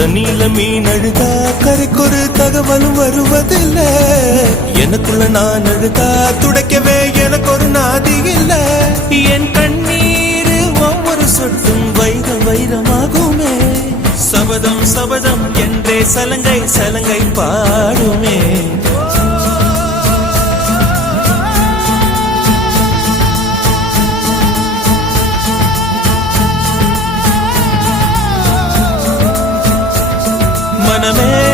தண்ணியில மீன் அழுதா கரைக்கொரு தகவலும் வருவதில்லை. எனக்குள்ள நான் அழுதா துடைக்கவே எனக்கு ஒரு நாதி இல்ல. என் கண்ணீர் ஒவ்வொரு சொட்டும் வைரம் வைரமாகுமே. சபதம் சபதம் என்றே சலங்கை சலங்கை பாடுமே. மனமே